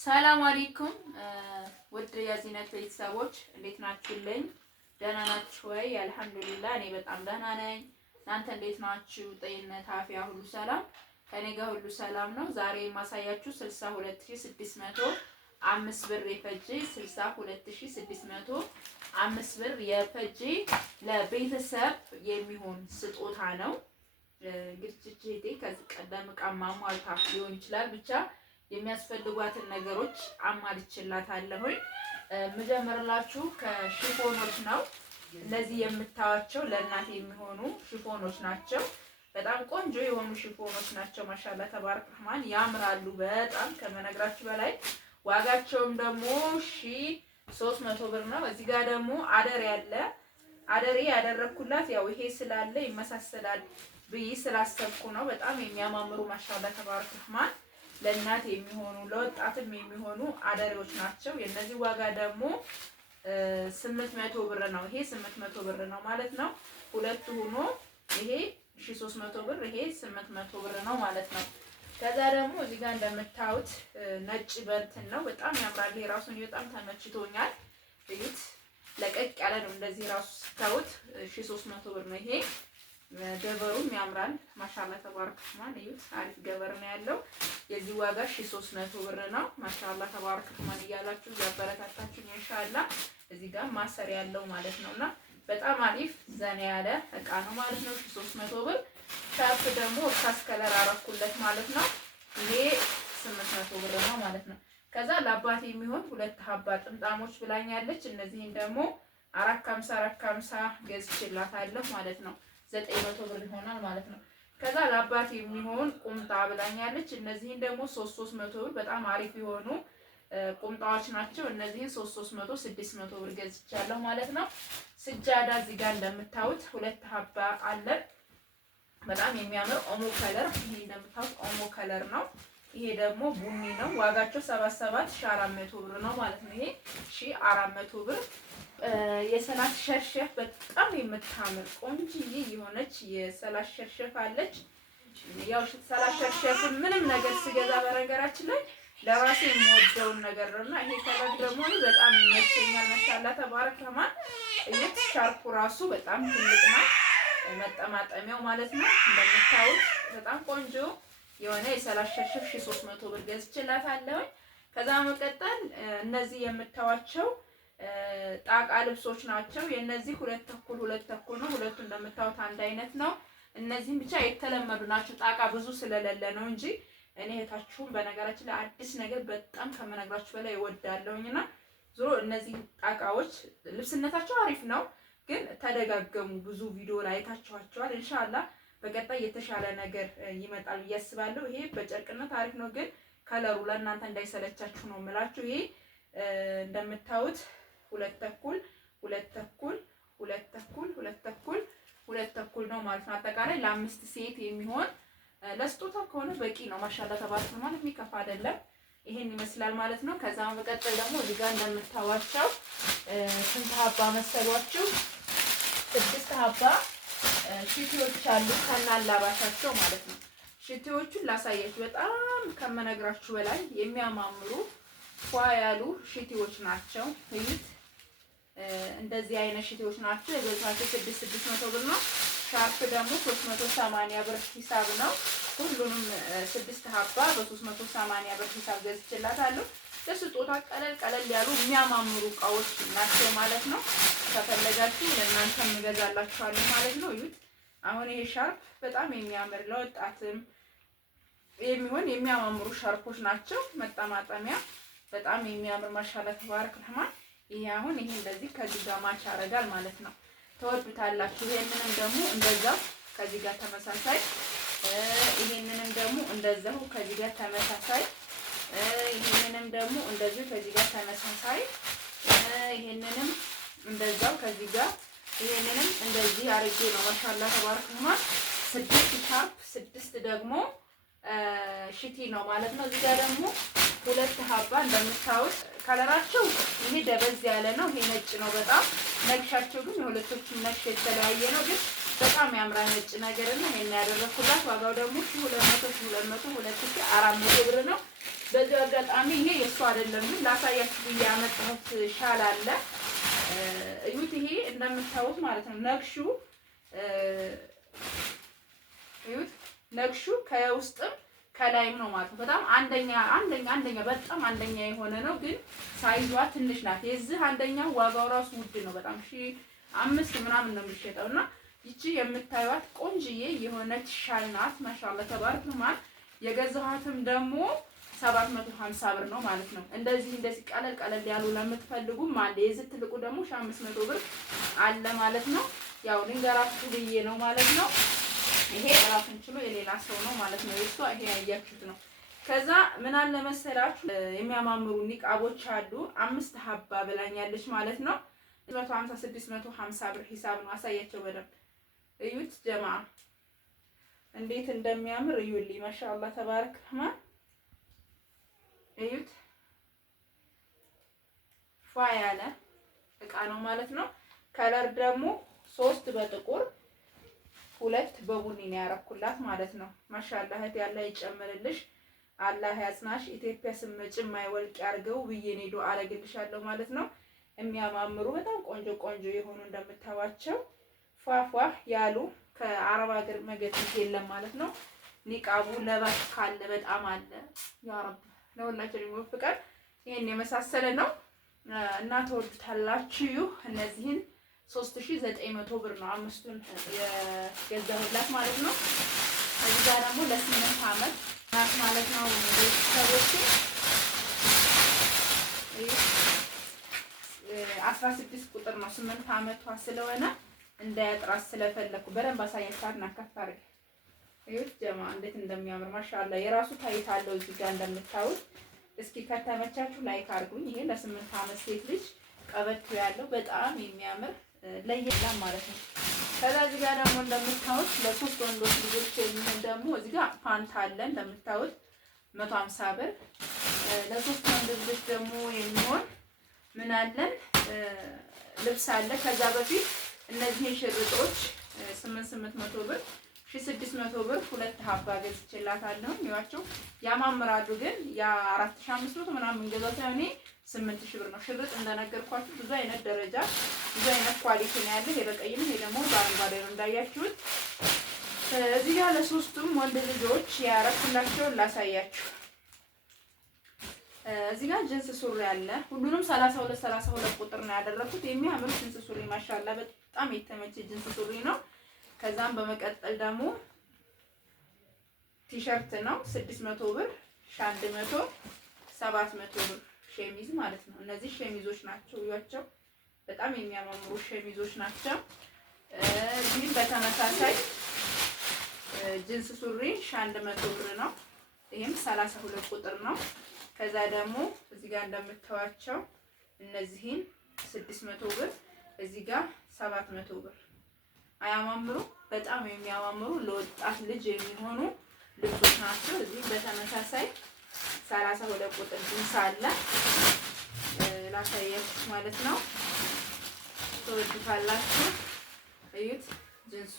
ሰላም አለይኩም ውድ የዚነት ቤተሰቦች እንዴት ናችሁልኝ? ደህና ናችሁ ወይ? አልሐምዱሊላህ እኔ በጣም ደህና ነኝ። እናንተ እንዴት ናችሁ? ጤንነት፣ አፍያ ሁሉ ሰላም? ከኔ ጋር ሁሉ ሰላም ነው። ዛሬ የማሳያችሁ 62605 ብር የፈጀ 62605 ብር የፈጀ ለቤተሰብ የሚሆን ስጦታ ነው። እንግዲህ ከዚህ ቀደም ዕቃ ማሟልታ ሊሆን ይችላል ብቻ የሚያስፈልጓትን ነገሮች አሟልቼላታለሁ። የምጀምርላችሁ ከሽፎኖች ነው። እነዚህ የምታዩቸው ለእናት የሚሆኑ ሽፎኖች ናቸው። በጣም ቆንጆ የሆኑ ሽፎኖች ናቸው። ማሻአላ ተባረክ ረህማን ያምራሉ በጣም ከመነግራችሁ በላይ። ዋጋቸውም ደግሞ 1300 ብር ነው። እዚህ ጋር ደግሞ አደሬ ያለ አደሬ ያደረኩላት ያው ይሄ ስላለ ይመሳሰላል ብዬ ስላሰብኩ ነው። በጣም የሚያማምሩ ማሻአላ ተባረክ ረህማን ለእናት የሚሆኑ ለወጣትም የሚሆኑ አደሬዎች ናቸው። የነዚህ ዋጋ ደግሞ 800 ብር ነው። ይሄ 800 ብር ነው ማለት ነው። ሁለቱ ሆኖ ይሄ 1300 ብር፣ ይሄ 800 ብር ነው ማለት ነው። ከዛ ደግሞ እዚህ ጋር እንደምታዩት ነጭ በንትን ነው። በጣም ያምራል። የራሱን በጣም ተመችቶኛል። እዩት፣ ለቀቅ ያለ ነው። እንደዚህ ራሱ ስታዩት 1300 ብር ነው። ይሄ ገበሩም ያምራል። ማሻአላ ተባረክ ረህማን እዩት፣ አሪፍ ገበር ነው ያለው። የዚህ ዋጋ 1300 ብር ነው። ማሻአላ ተባረክ ረህማን እያላችሁ ያበረታታችሁ ኢንሻአላህ። እዚህ ጋር ማሰሪያ ያለው ማለት ነውና በጣም አሪፍ ዘና ያለ እቃ ነው ማለት ነው። 1300 ብር። ሻርፕ ደግሞ እርሳስ ከለር አረኩለት ማለት ነው። ይሄ 800 ብር ነው ማለት ነው። ከዛ ለአባቴ የሚሆን ሁለት ሀባ ጥምጣሞች ብላኛለች። እነዚህን ደግሞ 450 ገዝቼላታለሁ ማለት ነው። 900 ብር ይሆናል ማለት ነው። ከዛ ለአባቴ የሚሆን ቁምጣ ብላኛለች። እነዚህን ደግሞ 300 ብር በጣም አሪፍ የሆኑ ቁምጣዎች ናቸው። እነዚህን 300 600 ብር ገዝቻለሁ ማለት ነው። ስጃዳ እዚህ ጋር እንደምታዩት ሁለት ሀባ አለ። በጣም የሚያምር ኦሞ ከለር። ይሄ እንደምታዩት ኦሞ ከለር ነው። ይሄ ደግሞ ቡኒ ነው። ዋጋቸው 400 ብር ነው ማለት ነው። ይሄ 400 ብር። የሰላት ሸርሸፍ በጣም የምታምር ቆንጆዬ የሆነች የሰላት ሸርሸፍ አለች። ያው ሰላት ሸርሸፍ ምንም ነገር ስገዛ በነገራችን ላይ ለራሴ የምወደውን ነገር ነውና ይሄ ከለር ደግሞ በጣም ይመቸኛል። ማሻአላ ተባረክ ረህማን እዩት። ሻርፑ ራሱ በጣም ትልቅ ነው። መጠማጠሚያው ማለት ነው። እንደምታዩት በጣም ቆንጆ የሆነ የሰላት ሸርሸፍ 1300 ብር ገዝቼላታለሁ። ከዛ መቀጠል እነዚህ የምታዋቸው ጣቃ ልብሶች ናቸው። የነዚህ ሁለት ተኩል ነው። ሁለቱ እንደምታዩት አንድ አይነት ነው። እነዚህም ብቻ የተለመዱ ናቸው። ጣቃ ብዙ ስለሌለ ነው እንጂ እኔ እህታችሁም በነገራችን ላይ አዲስ ነገር በጣም ከመነግራችሁ በላይ እወዳለሁኝና ዞሮ እነዚህ ጣቃዎች ልብስነታቸው አሪፍ ነው፣ ግን ተደጋገሙ። ብዙ ቪዲዮ ላይ አይታችኋቸዋል። ኢንሻአላህ በቀጣይ የተሻለ ነገር ይመጣል ብዬ አስባለሁ። ይሄ በጨርቅነት አሪፍ ነው፣ ግን ከለሩ ለእናንተ እንዳይሰለቻችሁ ነው የምላችሁ። ይሄ እንደምታዩት ሁለት ተኩል ነው ማለት ነው። አጠቃላይ ለአምስት ሴት የሚሆን ለስጦታ ከሆነ በቂ ነው። ማሻአላ ተባረክ ማለት የሚከፋ አይደለም። ይሄን ይመስላል ማለት ነው። ከዛ በመቀጠል ደግሞ እዚህ ጋር እንደምታዋቸው ስንት ሀባ መሰሏችሁ? 6 ሀባ ሽቲዎች አሉ ከናላባሻቸው ማለት ነው። ሽቲዎቹን ላሳያችሁ። በጣም ከመነግራችሁ በላይ የሚያማምሩ ፏ ያሉ ሽቲዎች ናቸው። እዩት፣ እንደዚህ አይነት ሽቲዎች ናቸው። የገዛቸው 600 ብር ነው። ሻርፕ ደግሞ 380 ብር ሂሳብ ነው። ሁሉንም 6 ሀባ በ380 ብር ሂሳብ ገዝቼላታለሁ። ለስጦታ ቀለል ያሉ የሚያማምሩ እቃዎች ናቸው ማለት ነው። ከፈለጋችሁ ለእናንተም እገዛላችኋለሁ ማለት ነው። እዩት፣ አሁን ይሄ ሻርፕ በጣም የሚያምር ለወጣትም የሚሆን የሚያማምሩ ሻርፖች ናቸው። መጠማጠሚያ በጣም የሚያምር ማሻአላ ተባረክ ረህማን። ይሄ አሁን ይሄ እንደዚህ ከዚህ ጋር ማች ያደርጋል ማለት ነው። ተወዱታላችሁ። ይሄንንም ደግሞ እንደዛው ከዚህ ጋር ተመሳሳይ፣ ይሄንንም ደግሞ እንደዛው ከዚህ ጋር ተመሳሳይ፣ ይሄንንም ደግሞ እንደዚህ ከዚህ ጋር ተመሳሳይ፣ ይሄንንም እንደዛው ከዚህ ጋር፣ ይሄንንም እንደዚህ አርጌ ነው ማሻአላ ተባረክ ረህማን። 6 ሻርፕ 6 ደግሞ ሽቲ ነው ማለት ነው። እዚህ ጋር ደግሞ ሁለት ሀባ እንደምታዩት ከለራቸው ይሄ ደበዝ ያለ ነው፣ ይሄ ነጭ ነው በጣም። ነጭሻቸው ግን የሁለቶቹም ነጭ የተለያየ ነው፣ ግን በጣም ያምራል ነጭ ነገር እና ይሄን ያደረኩላት። ዋጋው ደግሞ 200 2400 ብር ነው። በዚህ አጋጣሚ አጋጣሚ ይሄ የእሱ አይደለም ግን ላሳያችሁ ብዬ ያመጣሁት ሻል አለ። እዩት። ይሄ እንደምታዩት ማለት ነው ነግሹ እዩት። ነግሹ ከውስጥም ከላይም ነው ማለት ነው። በጣም አንደኛ በጣም አንደኛ የሆነ ነው ግን ሳይዟ ትንሽ ናት። የዚህ አንደኛው ዋጋው ራሱ ውድ ነው በጣም 5,000 ምናምን ነው የሚሸጠው እና ይቺ የምታዩት ቆንጅዬ የሆነች ሻል ናት። ማሻአላ ተባረክ ማለት የገዛኋትም ደግሞ 750 ብር ነው ማለት ነው። እንደዚህ ቀለል ያሉ ለምትፈልጉም አለ። የዚህ ትልቁ ደግሞ 500 ብር አለ ማለት ነው። ያው ልንገራችሁ ብዬ ነው ማለት ነው። ይሄ ራሱን ችሎ የሌላ ሰው ነው ማለት ነው። የሷ ይሄ ያያችሁት ነው። ከዛ ምን አለ መሰላችሁ የሚያማምሩ ኒቃቦች አሉ። 5 ሀባ ብላኛለች ማለት ነው። 650 650 ብር ሂሳብ ነው። አሳያቸው በደንብ እዩት ጀማ እንዴት እንደሚያምር እዩልኝ። ማሻአላ ተባረክ ረህማን እዩት። ፏ ያለ እቃ ነው ማለት ነው። ከለር ደግሞ 3 በጥቁር 2 በቡኒ ነው ያረኩላት ማለት ነው። ማሻአላ እህት ያለ ይጨምርልሽ፣ አላህ ያጽናሽ፣ ኢትዮጵያ ስመጭ ማይወልቅ ያርገው ብዬ ነው ዱአ አረግልሻለሁ ማለት ነው። የሚያማምሩ በጣም ቆንጆ የሆኑ እንደምታዋቸው ፏፏ ያሉ ከአረብ ሀገር መገኘት የለም ማለት ነው። ኒቃቡ ለባሽ ካለ በጣም አለ። ያ ረብ ለሁላችን ይወፍቀን። ይሄን የመሳሰለ ነው እና ተወዱታላችሁ። እነዚህን 3900 ብር ነው 5ቱን የገዛሁላት ማለት ነው። እዚህ ጋር ደግሞ ለ8 አመት ናት ማለት ነው። ቤተሰቦቼ 16 ቁጥር ነው 8 አመቷ ስለሆነ እንዳያጥራት ስለፈለኩ በደንብ አሳያችኋልና ከፍ አድርጌ እዩት ጀማ እንዴት እንደሚያምር ማሻአላ። የራሱ ታይት አለው እዚህ ጋር እንደምታዩት። እስኪ ከተመቻችሁ ላይክ አድርጉኝ። ይሄ ለ8 አመት ሴት ልጅ ቀበቶ ያለው በጣም የሚያምር ለየላ ማለት ነው። ከዛ እዚህ ጋር ደግሞ እንደምታዩት ለ3 ወንዶች ልጆች የሚሆን ደግሞ እዚህ ጋር ፓንት አለ እንደምታዩት 150 ብር። ለ3 ወንድ ልጆች ደግሞ የሚሆን ምን አለን ልብስ አለ። ከዛ በፊት እነዚህ ሽርጦች 800 ብር 1600 ብር 2 ሀባ ገዝቼላታለሁ። ይዋቸው ያማምራሉ ግን ያ 4500 ምናምን ገዛው እኔ 8000 ብር ነው። ሽርጥ እንደነገርኳችሁ ብዙ አይነት ደረጃ ብዙ አይነት ኳሊቲ ነው ያለው። ይሄ በቀይ ነው፣ ይሄ ደግሞ በአረንጓዴ ነው እንዳያችሁት። እዚህ ጋር ለሶስቱም ወንድ ልጆች ያረኩላቸውን ላሳያችሁ። እዚህ ጋር ጅንስ ሱሪ አለ። ሁሉንም 32 ቁጥር ነው ያደረኩት። የሚያምር ጅንስ ሱሪ ማሻአላ በጣም የተመቸ ጅንስ ሱሪ ነው። ከዛም በመቀጠል ደግሞ ቲሸርት ነው 600 ብር 100 700 ብር ሸሚዝ ማለት ነው። እነዚህ ሸሚዞች ናቸው እያቸው በጣም የሚያማምሩ ሸሚዞች ናቸው። እዚህም በተመሳሳይ ጅንስ ሱሪ 100 ብር ነው። ይሄም 32 ቁጥር ነው። ከዛ ደግሞ እዚህ ጋር እንደምታዋቸው እነዚህን 600 ብር እዚህ ጋር 700 ብር። አያማምሩ? በጣም የሚያማምሩ ለወጣት ልጅ የሚሆኑ ልብሶች ናቸው። እዚህ በተመሳሳይ 32 ቁጥር ጅንስ አለ ላሳያችሁ ማለት ነው። ትወዱታላችሁ። እዩት ጅንሱ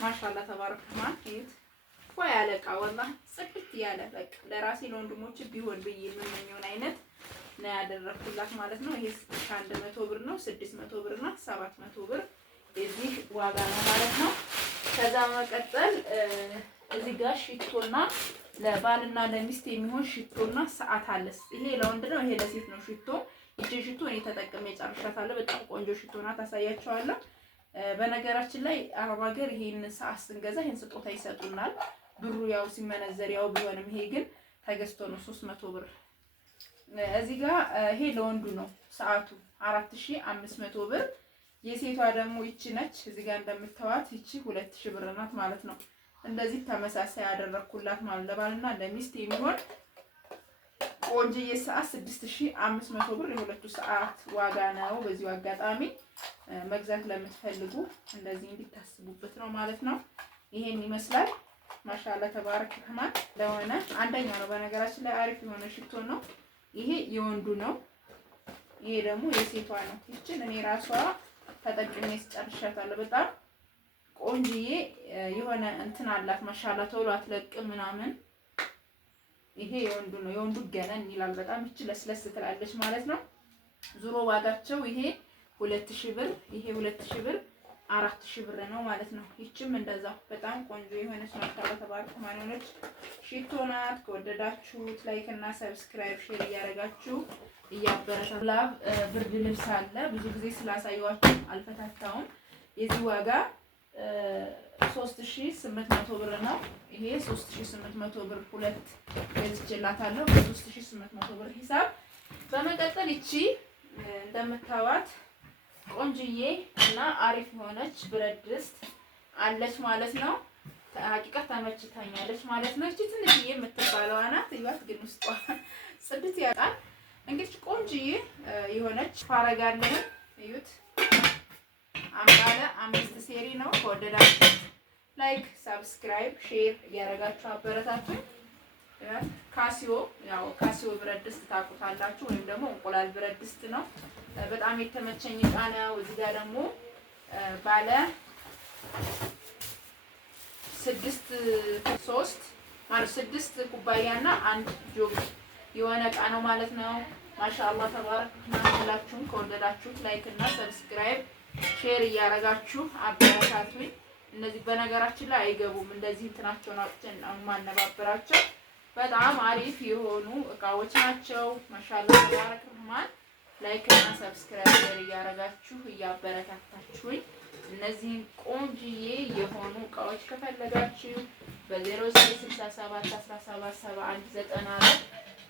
ማሻአላ ተባረክ ማን እዩት ወይ አለቃ ወላሂ ጽድት ያለ በቃ ለራሴ ለወንድሞች ቢሆን ብዬ የምመኘውን አይነት ነው ያደረኩላት ማለት ነው። ይሄ 100 ብር ነው 600 ብር እና 700 ብር የዚህ ዋጋ ነው ማለት ነው። ከዛ መቀጠል እዚህ ጋር ሽቶና ለባልና ለሚስት የሚሆን ሽቶና ሰዓት አለ። ይሄ ለወንድ ነው፣ ይሄ ለሴት ነው። ሽቶ ይቺ ሽቶ እኔ ተጠቅሜ ጨርሻታለሁ። በጣም ቆንጆ ሽቶ ናት፣ ታሳያቸዋለሁ። በነገራችን ላይ አረብ ሀገር ይሄን ሰዓት ስንገዛ ይሄን ስጦታ ይሰጡናል። ብሩ ያው ሲመነዘር ያው ቢሆንም ይሄ ግን ተገዝቶ ነው 300 ብር። እዚህ ጋር ይሄ ለወንዱ ነው ሰዓቱ 4500 ብር። የሴቷ ደግሞ ይቺ ነች። እዚህ ጋር እንደምታዋት ይቺ 2000 ብር ናት ማለት ነው። እንደዚህ ተመሳሳይ ያደረኩላት ማለት ለባልና ለሚስት የሚሆን ቆንጆዬ ሰዓት 6500 ብር የሁለቱ ሰዓት ዋጋ ነው። በዚሁ አጋጣሚ መግዛት ለምትፈልጉ እንደዚህ እንዲታስቡበት ነው ማለት ነው። ይሄን ይመስላል። ማሻአላ ተባረክ ረህማን ለሆነ አንደኛው ነው። በነገራችን ላይ አሪፍ የሆነ ሽቶ ነው። ይሄ የወንዱ ነው፣ ይሄ ደግሞ የሴቷ ነው። ይችን እኔ ራሷ ተጠቅሜ ጨርሻታለሁ። በጣም ቆንጆዬ የሆነ እንትን አላት። ማሻአላ ቶሎ አትለቅም ምናምን። ይሄ የወንዱ ነው። የወንዱ ገነን ይላል በጣም እቺ ለስለስ ትላለች ማለት ነው። ዙሮ ዋጋቸው ይሄ 2000 ብር፣ ይሄ 2000 ብር 4000 ብር ነው ማለት ነው። ይችም እንደዛው በጣም ቆንጆ የሆነች ማሻአላ ተባረክ ማንሆነች ሽቶ ናት። ከወደዳችሁት ላይክ እና ሰብስክራይብ ሼር እያደረጋችሁ እያበረታችሁ። ላብ ብርድ ልብስ አለ። ብዙ ጊዜ ስላሳየኋችሁ አልፈታታውም። የዚህ ዋጋ 3800 ብር ነው። ይሄ 3800 ብር ሁለት ገዝቼላታለሁ በ3800 ብር ሂሳብ። በመቀጠል ይቺ እንደምታዋት ቆንጅዬ እና አሪፍ የሆነች ብረት ድስት አለች ማለት ነው። ሀቂቃ ተመችታኛለች ማለት ነው። እቺ ትንሽዬ የምትባለዋ ናት። ይዋት ግን ውስጧ ጽድት ያጣል። እንግዲህ ቆንጅዬ የሆነች ፋረጋለን እዩት። አምባለ 5 ሴሪ ነው። ከወደዳችሁ ላይክ ሰብስክራይብ ሼር እያደረጋችሁ አበረታቱኝ። ካሲዮ ያው ካሲዮ ብረት ድስት ታውቁታላችሁ፣ ወይም ደግሞ እንቁላል ብረት ድስት ነው። በጣም የተመቸኝ እቃ ነው። እዚህ ጋር ደግሞ ባለ 6 ኩባያና 1 ጆግ የሆነ እቃ ነው ማለት ነው። ማሻአላህ ተባረክ ሁላችሁም ከወደዳችሁት ላይክ እና ሰብስክራይብ ሼር እያደረጋችሁ አበረታቱኝ። እነዚህ በነገራችን ላይ አይገቡም፣ እንደዚህ እንትናቸውን አውጥተን ማነባበራቸው በጣም አሪፍ የሆኑ እቃዎች ናቸው። ማሻአላህ ተባረክ ረህማን ላይክ እና ሰብስክራይብ ሼር እያደረጋችሁ እያበረታታችሁኝ እነዚህን ቆንጅዬ የሆኑ እቃዎች ከፈለጋችሁ በ0967177194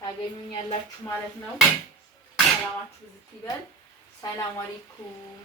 ታገኙኛላችሁ ማለት ነው። ሰላማችሁ ዝት ይበል። ሰላም አለይኩም።